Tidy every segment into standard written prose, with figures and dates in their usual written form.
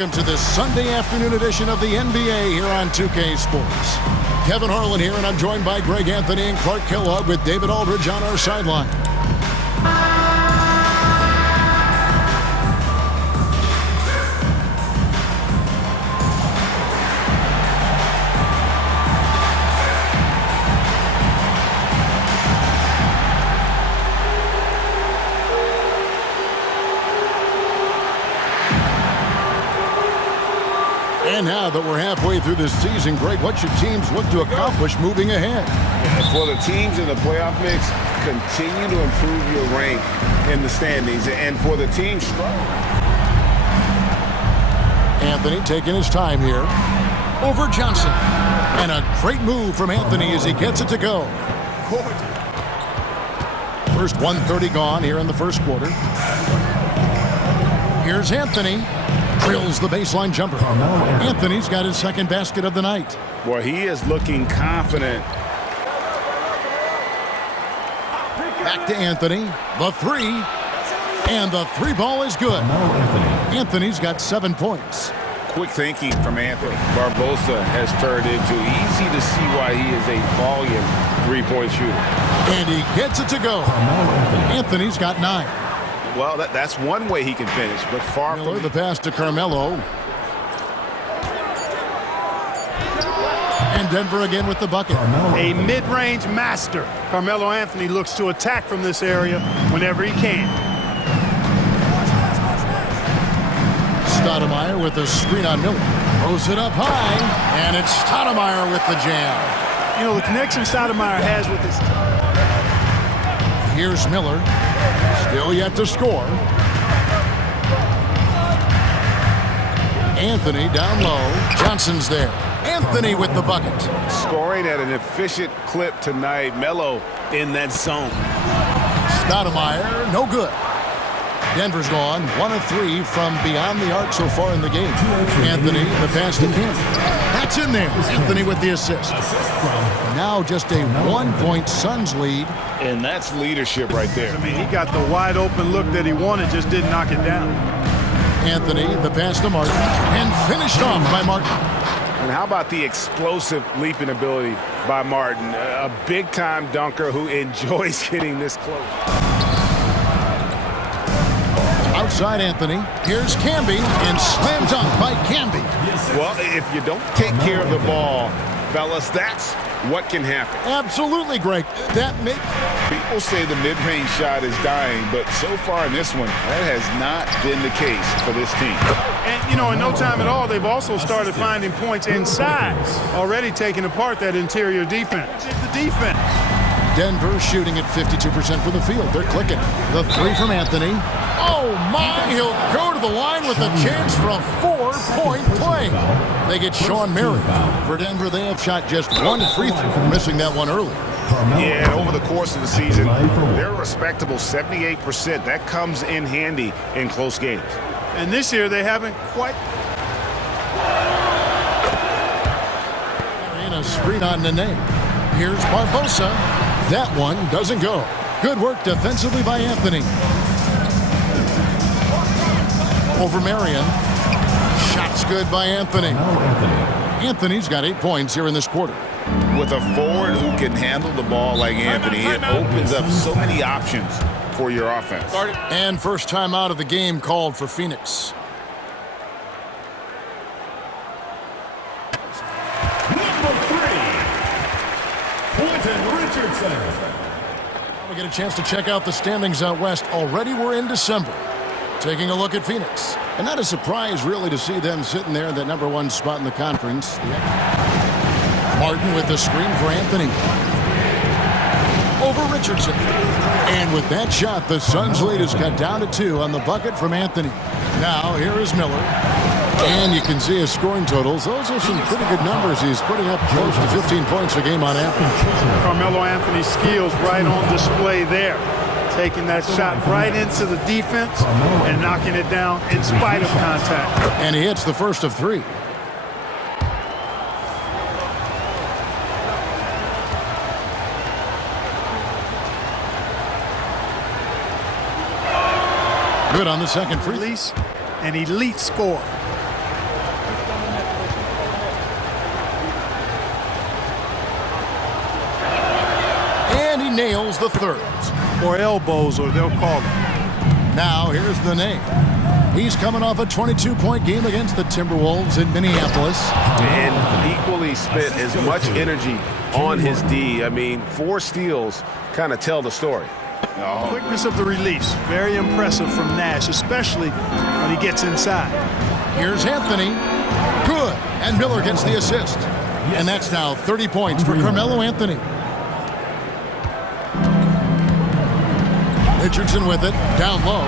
Welcome to this Sunday afternoon edition of the NBA here on 2K Sports. Kevin Harlan here, and I'm joined by Greg Anthony and Clark Kellogg with David Aldridge on our sideline. And now that we're halfway through this season, Greg, what should teams look to accomplish moving ahead? For the teams in the playoff mix, continue to improve your rank in the standings. And for the team struggling. Anthony taking his time here. Over Johnson. And a great move from Anthony as he gets it to go. First 1:30 gone here in the first quarter. Here's Anthony. Drills the baseline jumper. Anthony's got his second basket of the night. Boy, he is looking confident. Back to Anthony. The three. And the three ball is good. Anthony's got 7 points. Quick thinking from Anthony. Barbosa has turned into easy to see why he is a volume three-point shooter. And he gets it to go. Anthony's got 9. Well, that's one way he can finish, but far Miller, from the pass to Carmelo. And Denver again with the bucket. A mid-range master. Carmelo Anthony looks to attack from this area whenever he can. Stoudemire with the screen on Miller. Throws it up high, and it's Stoudemire with the jam. You know, the connection Stoudemire has with his... Here's Miller. Still yet to score. Anthony down low. Johnson's there. Anthony with the bucket. scoring at an efficient clip tonight. Melo in that zone. Stoudemire, no good. Denver's gone 1 of 3 from beyond the arc so far in the game. Anthony, the pass to Campbell. That's in there. Anthony with the assist. Now just a 1-point Suns lead. And that's leadership right there. I mean, he got the wide open look that he wanted, just didn't knock it down. Anthony, the pass to Martin, and finished off by Martin. And how about the explosive leaping ability by Martin? A big-time dunker who enjoys hitting this close. Outside Anthony, here's Camby, and slam dunk by Camby. Well, if you don't take care of the ball, fellas, that's what can happen. Absolutely, Greg. People say the mid-range shot is dying, but so far in this one, that has not been the case for this team. And, you know, in no time at all, they've also started finding points inside, already taking apart that interior defense. The defense. Denver shooting at 52% from the field. They're clicking. The 3 from Anthony. Oh, my! He'll go to the line with a chance for a 4-point play. They get Sean Merritt. For Denver, they have shot just 1 free throw, missing that one earlier. Yeah, over the course of the season, they're a respectable 78%. That comes in handy in close games. And this year, they haven't quite. And a screen on Nene. Here's Barbosa. That one doesn't go. Good work defensively by Anthony. Over Marion. Shots good by Anthony. Anthony's got 8 points here in this quarter. With a forward who can handle the ball like Anthony, it opens up so many options for your offense. And first time out of the game called for Phoenix. We get a chance to check out the standings out west. Already we're in December. Taking a look at Phoenix. And not a surprise, really, to see them sitting there in that #1 spot in the conference. Martin with the screen for Anthony. Over Richardson. And with that shot, the Suns' lead is cut down to 2 on the bucket from Anthony. Now, here is Miller. And you can see his scoring totals. Those are some pretty good numbers. He's putting up close to 15 points a game on average. Carmelo Anthony's skills right on display there. Taking that shot right into the defense and knocking it down in spite of contact. And he hits the first of 3. Good on the second free. Release, an elite score. the third. Or elbows, or they'll call it. Now here's the name. He's coming off a 22-point game against the Timberwolves in Minneapolis. And equally spent as much energy on his D. I mean, 4 steals kind of tell the story. Quickness of the release, very impressive from Nash, especially when he gets inside. Here's Anthony. Good. And Miller gets the assist. And that's now 30 points for Carmelo Anthony. Richardson with it, down low.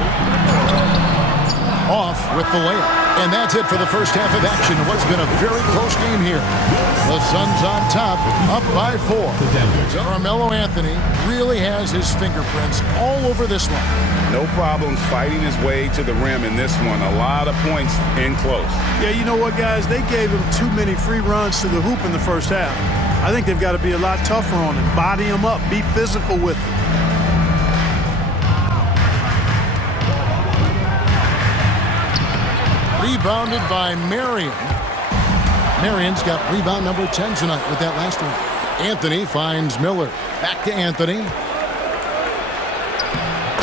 Off with the layup. And that's it for the first half of action. What's been a very close game here. The Suns on top, up by 4. Carmelo Anthony really has his fingerprints all over this one. No problems fighting his way to the rim in this one. A lot of points in close. Yeah, you know what, guys? They gave him too many free runs to the hoop in the first half. I think they've got to be a lot tougher on him. Body him up. Be physical with him. Rebounded by Marion. Marion's got rebound number 10 tonight with that last one. Anthony finds Miller. Back to Anthony.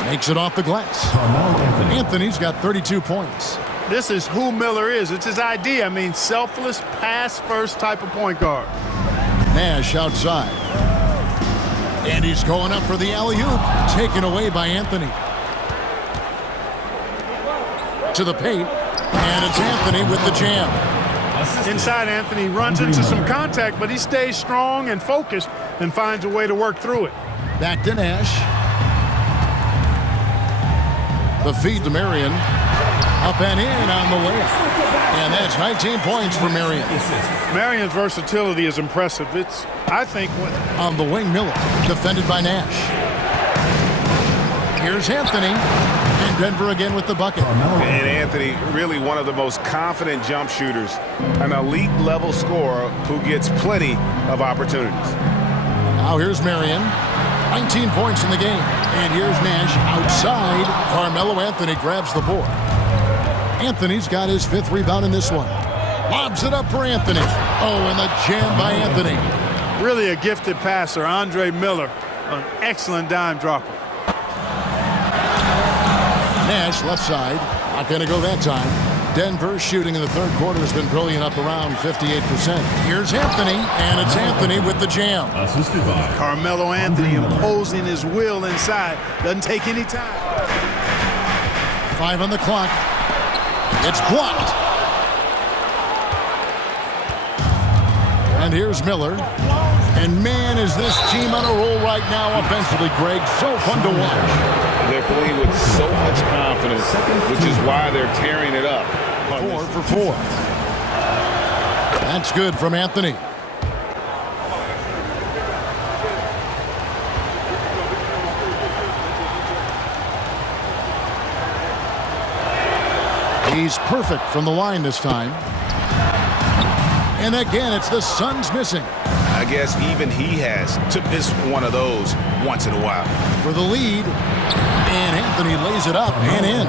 Makes it off the glass. Anthony's got 32 points. This is who Miller is. It's his idea. I mean, selfless, pass-first type of point guard. Nash outside. And he's going up for the alley-oop. Taken away by Anthony. To the paint. And it's Anthony with the jam. Inside, Anthony runs into some contact, but he stays strong and focused and finds a way to work through it. Back to Nash. The feed to Marion. Up and in on the layup. And that's 19 points for Marion. Marion's versatility is impressive. It's, I think, what... On the wing, Miller. Defended by Nash. Here's Anthony. And Denver again with the bucket. And Anthony, really one of the most confident jump shooters. An elite level scorer who gets plenty of opportunities. Now here's Marion. 19 points in the game. And here's Nash outside. Carmelo Anthony grabs the board. Anthony's got his 5th rebound in this one. Lobs it up for Anthony. Oh, and the jam by Anthony. Really a gifted passer. Andre Miller, an excellent dime dropper. Nash left side. Not going to go that time. Denver shooting in the third quarter has been brilliant, up around 58%. Here's Anthony, and it's Anthony with the jam. Assisted by Carmelo Anthony imposing his will inside. Doesn't take any time. 5 on the clock. It's blocked. And here's Miller. And man, is this team on a roll right now offensively, Greg. So fun to watch. They're playing with so much confidence, which is why they're tearing it up. 4 for 4. That's good from Anthony. He's perfect from the line this time. And again, it's the Suns missing. I guess even he has to miss one of those once in a while. For the lead. And Anthony lays it up and in.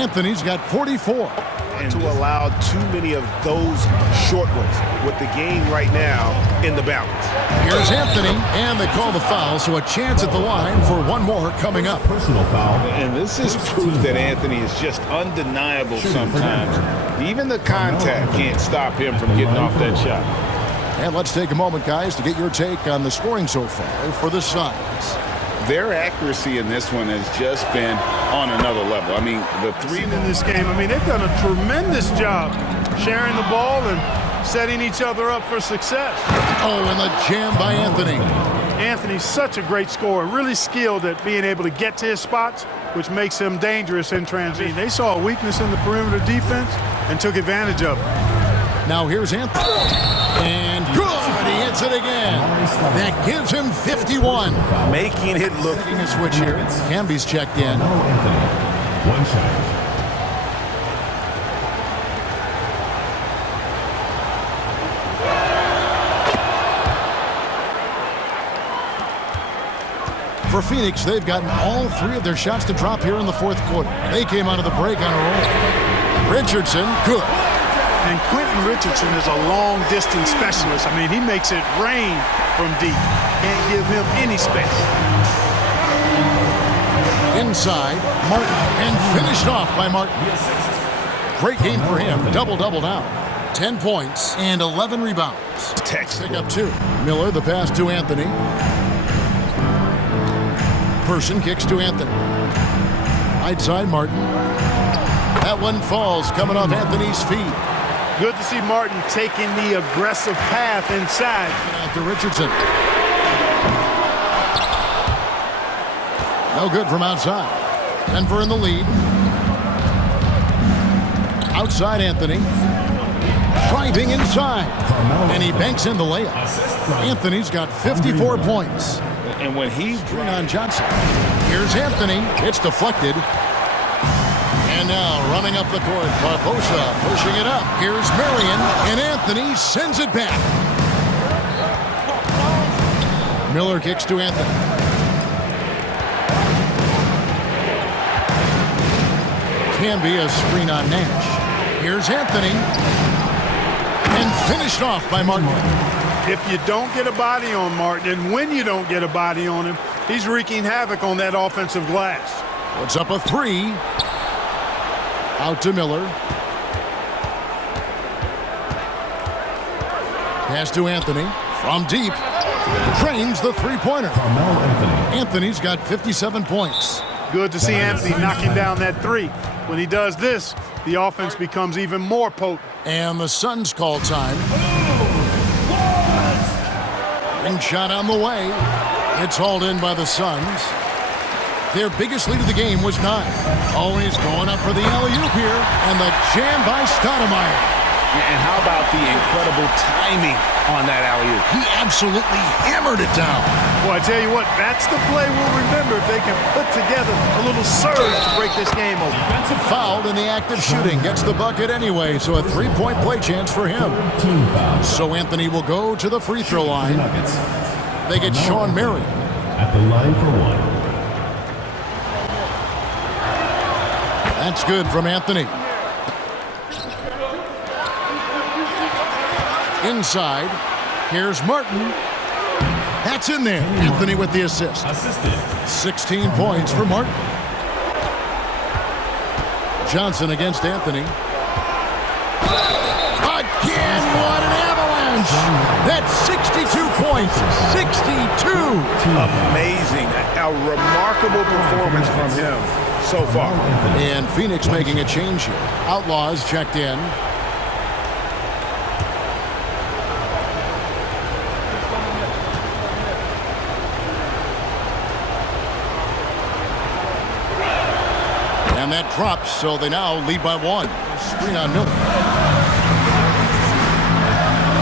Anthony's got 44. And to allow too many of those short ones with the game right now in the balance. Here's Anthony, and they call the foul, so a chance at the line for one more coming up. personal foul. And this is proof that Anthony is just undeniable sometimes. Even the contact can't stop him from getting off that shot. And let's take a moment, guys, to get your take on the scoring so far for the Suns. Their accuracy in this one has just been on another level. I mean, the 3 In this game, I mean, they've done a tremendous job sharing the ball and setting each other up for success. Oh, and the jam by Anthony. Anthony's such a great scorer, really skilled at being able to get to his spots, which makes him dangerous in transition. They saw a weakness in the perimeter defense and took advantage of it. Now here's Anthony. And good! He hits it again. That gives him 51. Making it look. Taking a switch here. Camby's checked in. Anthony. 1 shot. For Phoenix, they've gotten all 3 of their shots to drop here in the fourth quarter. They came out of the break on a roll. Richardson, good. And Quentin Richardson is a long-distance specialist. I mean, he makes it rain from deep. Can't give him any space. Inside, Martin, and finished off by Martin. Great game for him. Double-double now. 10 points and 11 rebounds. Pick up 2. Miller, the pass to Anthony. Person kicks to Anthony. Right side, Martin. That one falls, coming off Anthony's feet. Good to see Martin taking the aggressive path inside. Out to Richardson. No good from outside. Denver in the lead. Outside Anthony. Driving inside. And he banks in the layup. Anthony's got 54 points. And when he on Johnson. Here's Anthony. It's deflected. And now running up the court, Barbosa pushing it up. Here's Marion, and Anthony sends it back. Miller kicks to Anthony. Can be a screen on Nash. Here's Anthony. And finished off by Martin. If you don't get a body on Martin, and when you don't get a body on him, he's wreaking havoc on that offensive glass. Puts up a 3. Out to Miller. Pass to Anthony. From deep. Drains the three-pointer. Carmelo Anthony. Anthony's got 57 points. Good to see Anthony knocking down that 3. When he does this, the offense becomes even more potent. And the Suns call time. Ring shot on the way. It's hauled in by the Suns. Their biggest lead of the game was 9. Always going up for the alley-oop here. And the jam by Stoudemire. And how about the incredible timing on that alley-oop? He absolutely hammered it down. Well, I tell you what, that's the play we'll remember if they can put together a little surge to break this game open. Fouled in the act of shooting. Gets the bucket anyway, so a 3-point play chance for him. So Anthony will go to the free throw line. They get Sean Marion at the line for 1. That's good from Anthony. Inside, here's Martin. That's in there. Anthony with the assist. 16 points for Martin. Johnson against Anthony. Again, what an avalanche! That's 62 points. 62! Amazing. A remarkable performance from him so far. And Phoenix making a change here. Outlaws checked in. And that drops, so they now lead by 1. Screen on Miller.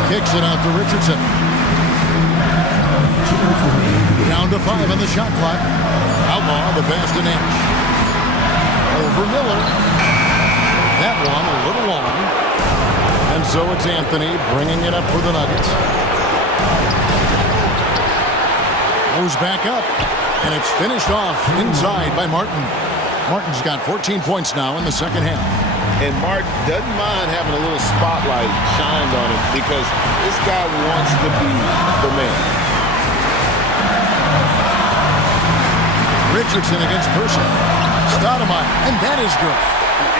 Kicks it out to Richardson. Down to 5 on the shot clock. Outlaw the pass to Nash. Over Miller. That one a little long. And so it's Anthony bringing it up for the Nuggets. Goes back up. And it's finished off inside by Martin. Martin's got 14 points now in the second half. And Martin doesn't mind having a little spotlight shined on him because this guy wants to be the man. Richardson against Person. Stoudemire, and that is good.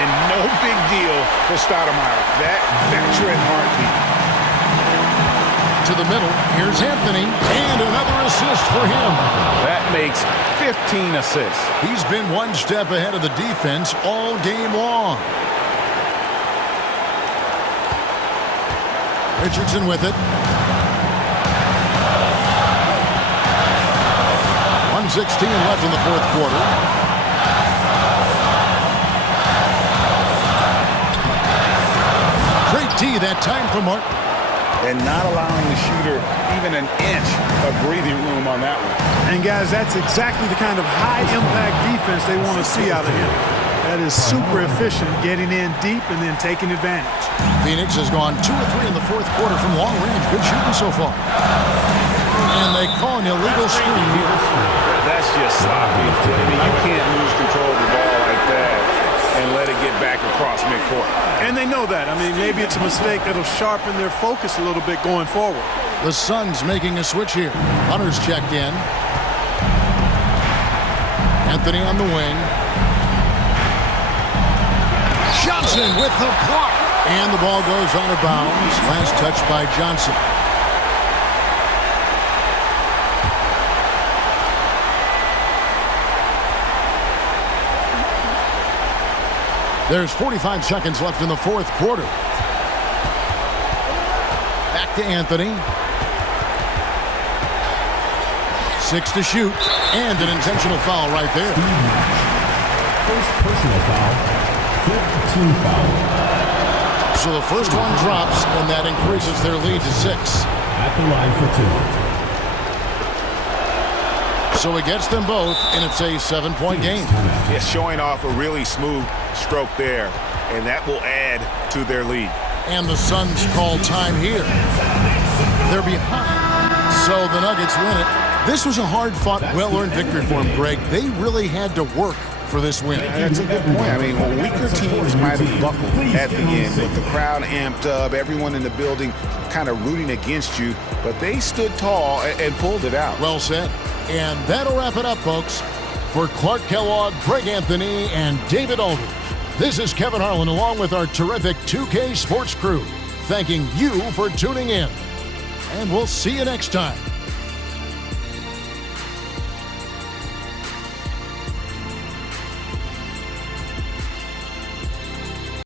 And no big deal for Stoudemire. That veteran heartbeat. To the middle, here's Anthony, and another assist for him. That makes 15 assists. He's been one step ahead of the defense all game long. Richardson with it. 1:16 left in the fourth quarter. Great D that time for Martin. And not allowing the shooter even an inch of breathing room on that one. And guys, that's exactly the kind of high-impact defense they want to see out of him. That is super efficient, getting in deep and then taking advantage. Phoenix has gone 2 of 3 in the fourth quarter from long range. Good shooting so far. And they call an illegal screen here. That's just sloppy. I mean, you can't lose control of the ball like that and let it get back across midcourt. And they know that. I mean, maybe it's a mistake that'll sharpen their focus a little bit going forward. The Suns making a switch here. Hunter's checked in. Anthony on the wing. Johnson with the block. And the ball goes out of bounds. Last touch by Johnson. There's 45 seconds left in the fourth quarter. Back to Anthony. 6 to shoot. And an intentional foul right there. First personal foul. 15 foul. So the first one drops, and that increases their lead to 6. At the line for 2. So it gets them both, and it's a 7-point game. Yeah, showing off a really smooth stroke there, and that will add to their lead. And the Suns call time here. They're behind, so the Nuggets win it. This was a hard-fought, well-earned victory for them, Greg. They really had to work for this win. That's a good point. I mean, weaker teams might have buckled at the end, with the crowd amped up, everyone in the building kind of rooting against you, but they stood tall and pulled it out. Well said. And that'll wrap it up, folks. For Clark Kellogg, Greg Anthony, and David Aldridge, this is Kevin Harlan along with our terrific 2K Sports crew, thanking you for tuning in. And we'll see you next time.